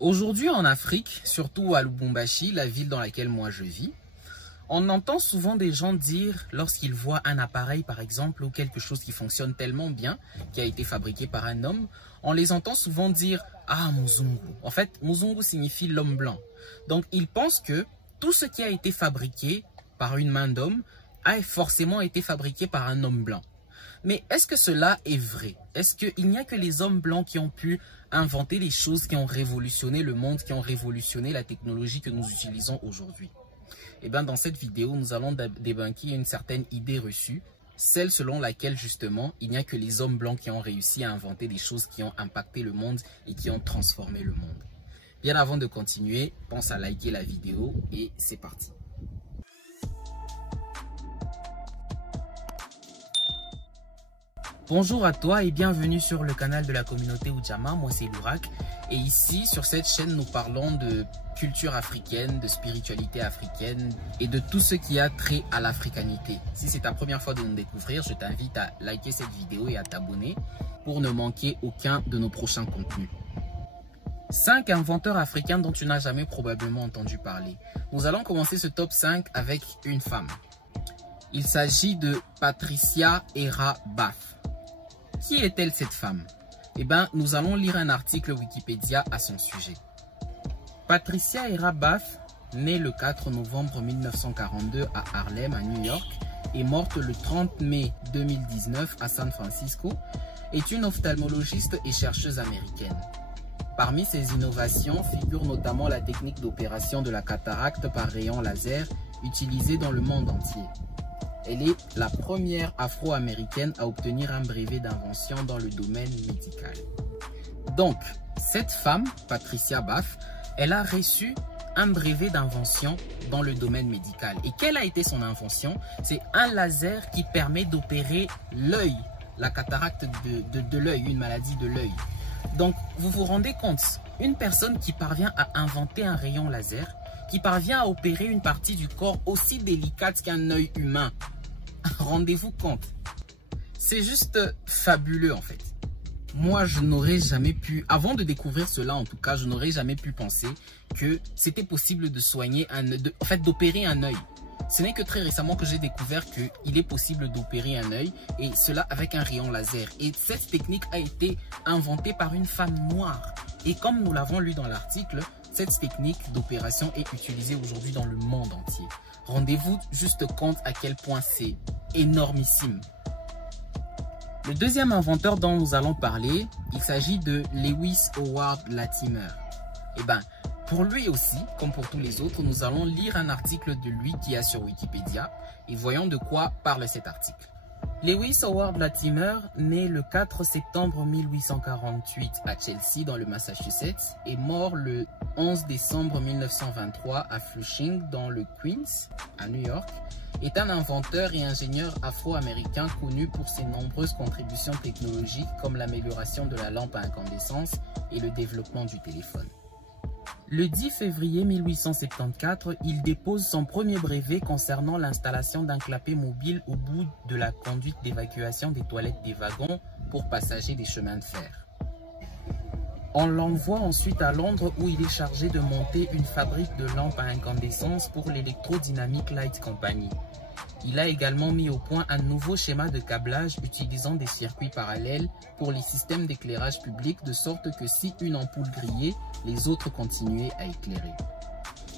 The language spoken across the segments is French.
Aujourd'hui en Afrique, surtout à Lubumbashi, la ville dans laquelle moi je vis, on entend souvent des gens dire, lorsqu'ils voient un appareil par exemple ou quelque chose qui fonctionne tellement bien, qui a été fabriqué par un homme, on les entend souvent dire « Ah, Muzungu ». En fait, Muzungu signifie l'homme blanc. Donc ils pensent que tout ce qui a été fabriqué par une main d'homme a forcément été fabriqué par un homme blanc. Mais est-ce que cela est vrai? Est-ce qu'il n'y a que les hommes blancs qui ont pu inventer les choses qui ont révolutionné le monde, qui ont révolutionné la technologie que nous utilisons aujourd'hui? Eh bien, dans cette vidéo, nous allons débunker une certaine idée reçue, celle selon laquelle justement, il n'y a que les hommes blancs qui ont réussi à inventer des choses qui ont impacté le monde et qui ont transformé le monde. Bien avant de continuer, pense à liker la vidéo et c'est parti. Bonjour à toi et bienvenue sur le canal de la communauté Ujamaa, moi c'est Lourak. Et ici, sur cette chaîne, nous parlons de culture africaine, de spiritualité africaine et de tout ce qui a trait à l'africanité. Si c'est ta première fois de nous découvrir, je t'invite à liker cette vidéo et à t'abonner pour ne manquer aucun de nos prochains contenus. 5 inventeurs africains dont tu n'as jamais probablement entendu parler. Nous allons commencer ce top 5 avec une femme. Il s'agit de Patricia Era Baffe. Qui est-elle cette femme? Eh bien, nous allons lire un article Wikipédia à son sujet. Patricia Era Baffe, née le 4 novembre 1942 à Harlem, à New York, et morte le 30 mai 2019 à San Francisco, est une ophtalmologiste et chercheuse américaine. Parmi ses innovations figure notamment la technique d'opération de la cataracte par rayon laser utilisée dans le monde entier. Elle est la première afro-américaine à obtenir un brevet d'invention dans le domaine médical. Donc, cette femme, Patricia Baffe, elle a reçu un brevet d'invention dans le domaine médical. Et quelle a été son invention? C'est un laser qui permet d'opérer l'œil, la cataracte de l'œil, une maladie de l'œil. Donc, vous vous rendez compte, une personne qui parvient à inventer un rayon laser, qui parvient à opérer une partie du corps aussi délicate qu'un œil humain. Rendez-vous compte. C'est juste fabuleux en fait. Moi, je n'aurais jamais pu, avant de découvrir cela en tout cas, je n'aurais jamais pu penser que c'était possible de soigner d'opérer un œil. Ce n'est que très récemment que j'ai découvert qu'il est possible d'opérer un œil et cela avec un rayon laser. Et cette technique a été inventée par une femme noire. Et comme nous l'avons lu dans l'article, cette technique d'opération est utilisée aujourd'hui dans le monde entier. Rendez-vous juste compte à quel point c'est énormissime. Le deuxième inventeur dont nous allons parler, il s'agit de Lewis Howard Latimer. Eh bien, pour lui aussi, comme pour tous les autres, nous allons lire un article de lui qui est sur Wikipédia et voyons de quoi parle cet article. Lewis Howard Latimer, né le 4 septembre 1848 à Chelsea dans le Massachusetts, est mort le 11 décembre 1923 à Flushing dans le Queens, à New York, est un inventeur et ingénieur afro-américain connu pour ses nombreuses contributions technologiques comme l'amélioration de la lampe à incandescence et le développement du téléphone. Le 10 février 1874, il dépose son premier brevet concernant l'installation d'un clapet mobile au bout de la conduite d'évacuation des toilettes des wagons pour passagers des chemins de fer. On l'envoie ensuite à Londres où il est chargé de monter une fabrique de lampes à incandescence pour l'Electrodynamic Light Company. Il a également mis au point un nouveau schéma de câblage utilisant des circuits parallèles pour les systèmes d'éclairage public de sorte que si une ampoule grillait, les autres continuaient à éclairer.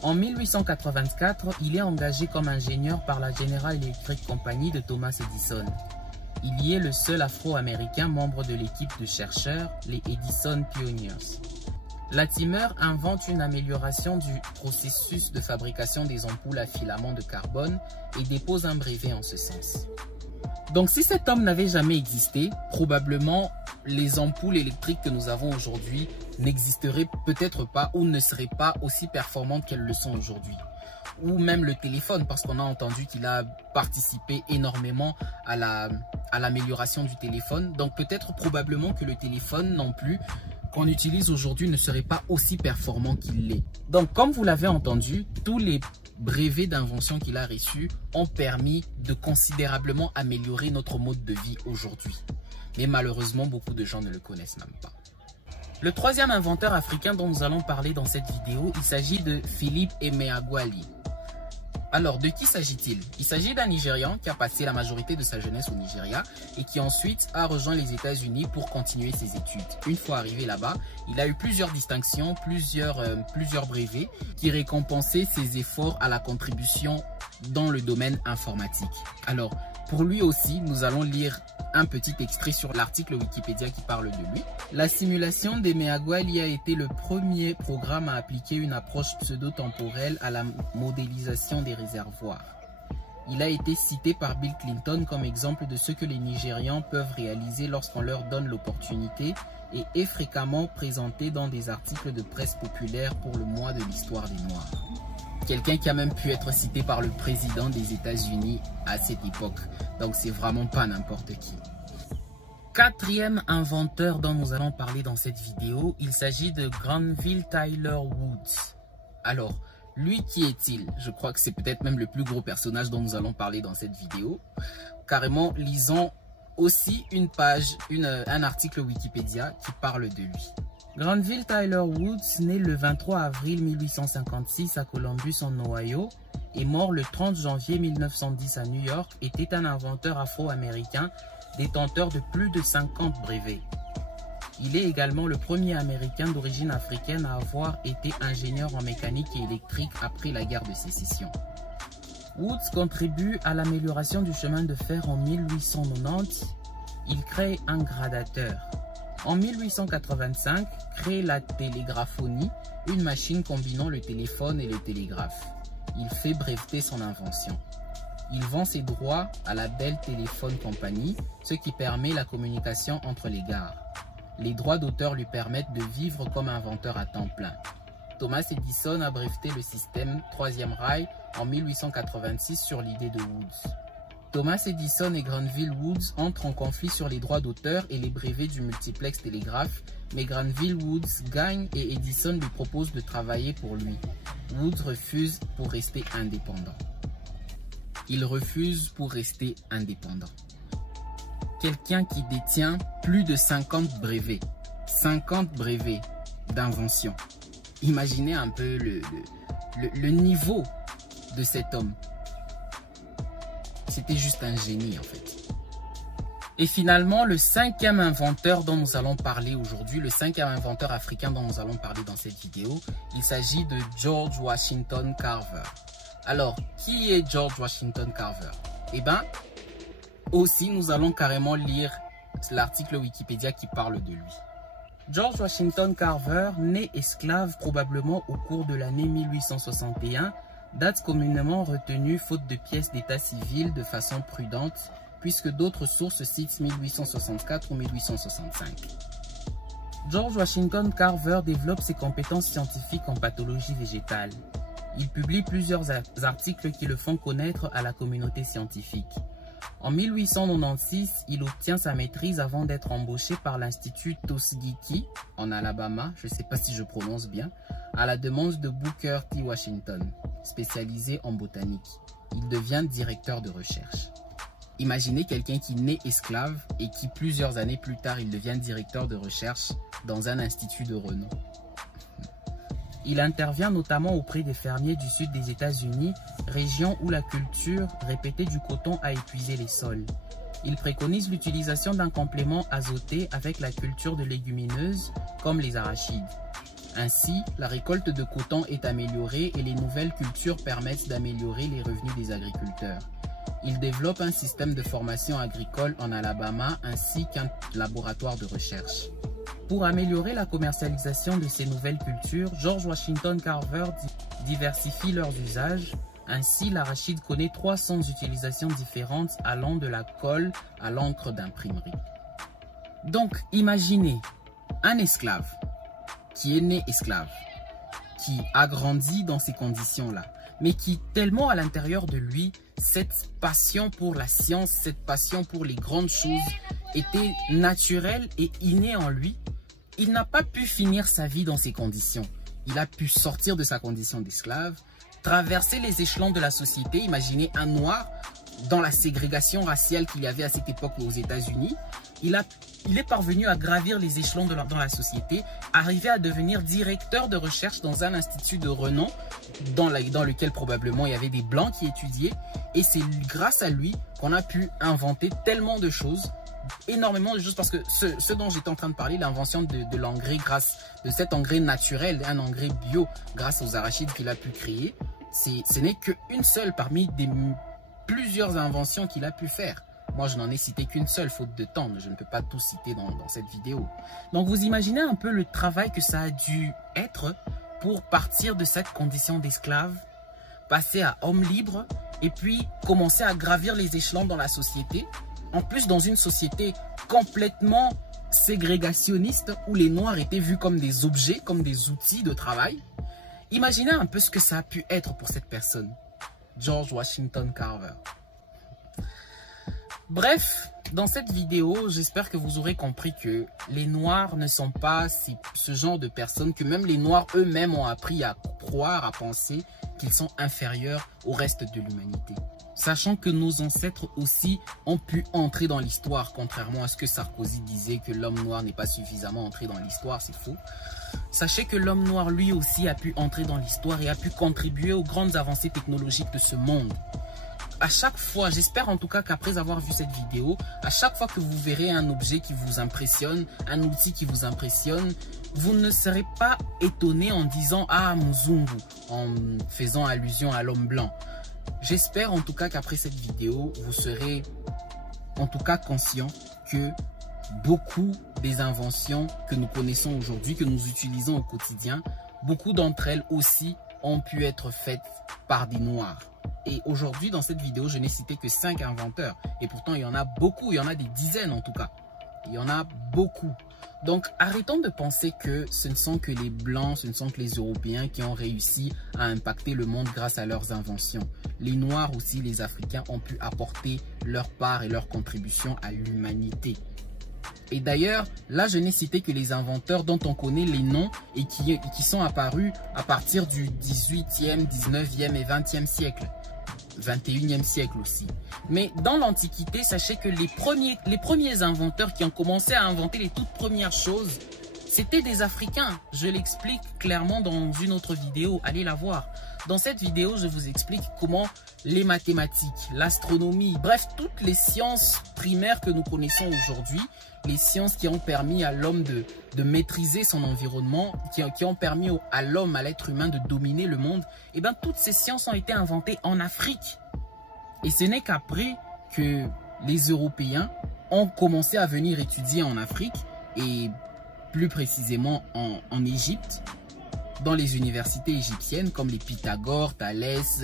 En 1884, il est engagé comme ingénieur par la General Electric Company de Thomas Edison. Il y est le seul afro-américain membre de l'équipe de chercheurs, les Edison Pioneers. Latimer invente une amélioration du processus de fabrication des ampoules à filaments de carbone et dépose un brevet en ce sens. Donc si cet homme n'avait jamais existé, probablement les ampoules électriques que nous avons aujourd'hui n'existeraient peut-être pas ou ne seraient pas aussi performantes qu'elles le sont aujourd'hui. Ou même le téléphone, parce qu'on a entendu qu'il a participé énormément à l'amélioration du téléphone. Donc peut-être probablement que le téléphone non plus qu'on utilise aujourd'hui ne serait pas aussi performant qu'il l'est. Donc comme vous l'avez entendu, tous les brevets d'invention qu'il a reçus ont permis de considérablement améliorer notre mode de vie aujourd'hui. Mais malheureusement, beaucoup de gens ne le connaissent même pas. Le troisième inventeur africain dont nous allons parler dans cette vidéo, il s'agit de Philip Emeagwali. Alors, de qui s'agit-il? Il s'agit d'un Nigérian qui a passé la majorité de sa jeunesse au Nigeria et qui ensuite a rejoint les États-Unis pour continuer ses études. Une fois arrivé là-bas, il a eu plusieurs distinctions, plusieurs brevets qui récompensaient ses efforts à la contribution dans le domaine informatique. Alors, pour lui aussi, nous allons lire un petit extrait sur l'article Wikipédia qui parle de lui. La simulation d'Emeagwali a été le premier programme à appliquer une approche pseudo-temporelle à la modélisation des réservoirs. Il a été cité par Bill Clinton comme exemple de ce que les Nigérians peuvent réaliser lorsqu'on leur donne l'opportunité et est fréquemment présenté dans des articles de presse populaire pour le mois de l'histoire des Noirs. Quelqu'un qui a même pu être cité par le président des États-Unis à cette époque. Donc c'est vraiment pas n'importe qui. Quatrième inventeur dont nous allons parler dans cette vidéo, il s'agit de Granville Tyler Woods. Alors, lui qui est-il? Je crois que c'est peut-être même le plus gros personnage dont nous allons parler dans cette vidéo. Carrément, lisons aussi un article Wikipédia qui parle de lui. Granville Tyler Woods, né le 23 avril 1856 à Columbus en Ohio et mort le 30 janvier 1910 à New York, était un inventeur afro-américain détenteur de plus de 50 brevets. Il est également le premier Américain d'origine africaine à avoir été ingénieur en mécanique et électrique après la guerre de sécession. Woods contribue à l'amélioration du chemin de fer en 1890. Il crée un gradateur. En 1885, crée la télégraphonie, une machine combinant le téléphone et le télégraphe. Il fait breveter son invention. Il vend ses droits à la Bell Telephone Company, ce qui permet la communication entre les gares. Les droits d'auteur lui permettent de vivre comme inventeur à temps plein. Thomas Edison a breveté le système Troisième Rail en 1886 sur l'idée de Woods. Thomas Edison et Granville Woods entrent en conflit sur les droits d'auteur et les brevets du multiplex télégraphe, mais Granville Woods gagne et Edison lui propose de travailler pour lui. Woods refuse pour rester indépendant. Il refuse pour rester indépendant. Quelqu'un qui détient plus de 50 brevets. 50 brevets d'invention. Imaginez un peu le niveau de cet homme. C'était juste un génie en fait. Et finalement, le cinquième inventeur dont nous allons parler aujourd'hui, le cinquième inventeur africain dont nous allons parler dans cette vidéo, il s'agit de George Washington Carver. Alors, qui est George Washington Carver? Eh bien, aussi nous allons carrément lire l'article Wikipédia qui parle de lui. George Washington Carver, né esclave probablement au cours de l'année 1861, date communément retenue faute de pièces d'état civil de façon prudente, puisque d'autres sources citent 1864 ou 1865. George Washington Carver développe ses compétences scientifiques en pathologie végétale. Il publie plusieurs articles qui le font connaître à la communauté scientifique. En 1896, il obtient sa maîtrise avant d'être embauché par l'Institut Tuskegee en Alabama, je ne sais pas si je prononce bien, à la demande de Booker T. Washington, spécialisé en botanique. Il devient directeur de recherche. Imaginez quelqu'un qui naît esclave et qui plusieurs années plus tard, il devient directeur de recherche dans un institut de renom. Il intervient notamment auprès des fermiers du sud des États-Unis, région où la culture répétée du coton a épuisé les sols. Il préconise l'utilisation d'un complément azoté avec la culture de légumineuses comme les arachides. Ainsi, la récolte de coton est améliorée et les nouvelles cultures permettent d'améliorer les revenus des agriculteurs. Il développe un système de formation agricole en Alabama ainsi qu'un laboratoire de recherche. Pour améliorer la commercialisation de ces nouvelles cultures, George Washington Carver diversifie leurs usages. Ainsi, l'arachide connaît 300 utilisations différentes allant de la colle à l'encre d'imprimerie. Donc, imaginez un esclave qui est né esclave, qui a grandi dans ces conditions-là, mais qui, tellement à l'intérieur de lui, cette passion pour la science, cette passion pour les grandes choses était naturelle et innée en lui. Il n'a pas pu finir sa vie dans ces conditions. Il a pu sortir de sa condition d'esclave, traverser les échelons de la société. Imaginez un noir dans la ségrégation raciale qu'il y avait à cette époque aux États-Unis, il est parvenu à gravir les échelons dans la société, arriver à devenir directeur de recherche dans un institut de renom dans lequel probablement il y avait des Blancs qui étudiaient. Et c'est grâce à lui qu'on a pu inventer tellement de choses, énormément de choses, parce que ce dont j'étais en train de parler, l'invention de l'engrais, grâce de cet engrais naturel, un engrais bio, grâce aux arachides qu'il a pu créer, ce n'est qu'une seule parmi plusieurs inventions qu'il a pu faire. Moi, je n'en ai cité qu'une seule, faute de temps, mais je ne peux pas tout citer dans cette vidéo. Donc, vous imaginez un peu le travail que ça a dû être pour partir de cette condition d'esclave, passer à homme libre, et puis commencer à gravir les échelons dans la société. En plus, dans une société complètement ségrégationniste, où les Noirs étaient vus comme des objets, comme des outils de travail. Imaginez un peu ce que ça a pu être pour cette personne. George Washington Carver. Bref, dans cette vidéo, j'espère que vous aurez compris que les Noirs ne sont pas ce genre de personnes, que même les Noirs eux-mêmes ont appris à croire, à penser qu'ils sont inférieurs au reste de l'humanité. Sachant que nos ancêtres aussi ont pu entrer dans l'histoire, contrairement à ce que Sarkozy disait, que l'homme noir n'est pas suffisamment entré dans l'histoire, c'est faux. Sachez que l'homme noir, lui aussi, a pu entrer dans l'histoire et a pu contribuer aux grandes avancées technologiques de ce monde. À chaque fois, j'espère en tout cas qu'après avoir vu cette vidéo, à chaque fois que vous verrez un objet qui vous impressionne, un outil qui vous impressionne, vous ne serez pas étonné en disant « Ah, Muzungu », en faisant allusion à l'homme blanc. J'espère en tout cas qu'après cette vidéo, vous serez en tout cas conscient que beaucoup des inventions que nous connaissons aujourd'hui, que nous utilisons au quotidien, beaucoup d'entre elles aussi ont pu être faites par des Noirs. Et aujourd'hui, dans cette vidéo, je n'ai cité que 5 inventeurs. Et pourtant, il y en a beaucoup, il y en a des dizaines en tout cas. Il y en a beaucoup. Donc, arrêtons de penser que ce ne sont que les Blancs, ce ne sont que les Européens qui ont réussi à impacter le monde grâce à leurs inventions. Les Noirs aussi, les Africains ont pu apporter leur part et leur contribution à l'humanité. Et d'ailleurs, là, je n'ai cité que les inventeurs dont on connaît les noms et qui sont apparus à partir du 18e, 19e et 20e siècle. 21e siècle aussi. Mais dans l'Antiquité, sachez que les premiers inventeurs qui ont commencé à inventer les toutes premières choses, c'était des Africains. Je l'explique clairement dans une autre vidéo, allez la voir. Dans cette vidéo, je vous explique comment les mathématiques, l'astronomie, bref, toutes les sciences primaires que nous connaissons aujourd'hui, les sciences qui ont permis à l'homme de maîtriser son environnement, qui ont permis à l'homme, à l'être humain de dominer le monde, et bien toutes ces sciences ont été inventées en Afrique. Et ce n'est qu'après que les Européens ont commencé à venir étudier en Afrique, et plus précisément en Égypte, dans les universités égyptiennes comme les Pythagore, Thalès,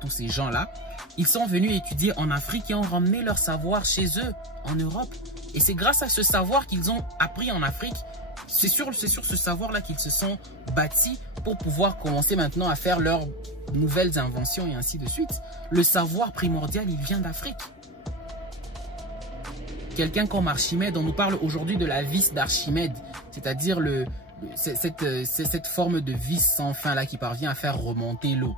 tous ces gens-là. Ils sont venus étudier en Afrique et ont ramené leur savoir chez eux, en Europe. Et c'est grâce à ce savoir qu'ils ont appris en Afrique, c'est sur ce savoir-là qu'ils se sont bâtis pour pouvoir commencer maintenant à faire leurs nouvelles inventions et ainsi de suite. Le savoir primordial, il vient d'Afrique. Quelqu'un comme Archimède, on nous parle aujourd'hui de la vis d'Archimède, c'est-à-dire cette forme de vis sans fin là qui parvient à faire remonter l'eau.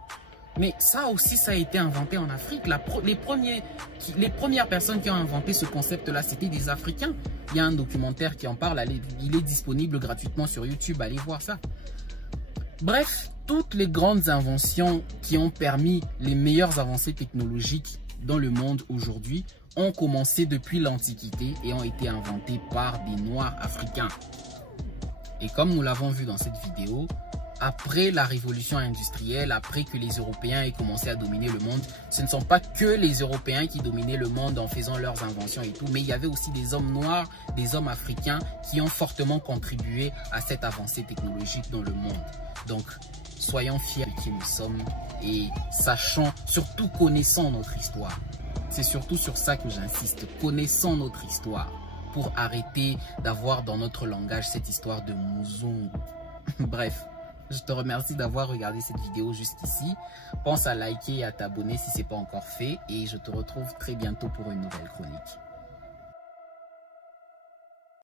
Mais ça aussi, ça a été inventé en Afrique. Les premières personnes qui ont inventé ce concept-là, c'était des Africains. Il y a un documentaire qui en parle, il est disponible gratuitement sur YouTube, allez voir ça. Bref, toutes les grandes inventions qui ont permis les meilleures avancées technologiques dans le monde aujourd'hui ont commencé depuis l'Antiquité et ont été inventées par des Noirs africains. Et comme nous l'avons vu dans cette vidéo, après la révolution industrielle, après que les Européens aient commencé à dominer le monde, ce ne sont pas que les Européens qui dominaient le monde en faisant leurs inventions et tout, mais il y avait aussi des hommes noirs, des hommes africains qui ont fortement contribué à cette avancée technologique dans le monde. Donc, soyons fiers de qui nous sommes et sachons, surtout connaissons notre histoire. C'est surtout sur ça que j'insiste, connaissons notre histoire pour arrêter d'avoir dans notre langage cette histoire de Muzungu. Bref. Je te remercie d'avoir regardé cette vidéo jusqu'ici. Pense à liker et à t'abonner si ce n'est pas encore fait. Et je te retrouve très bientôt pour une nouvelle chronique.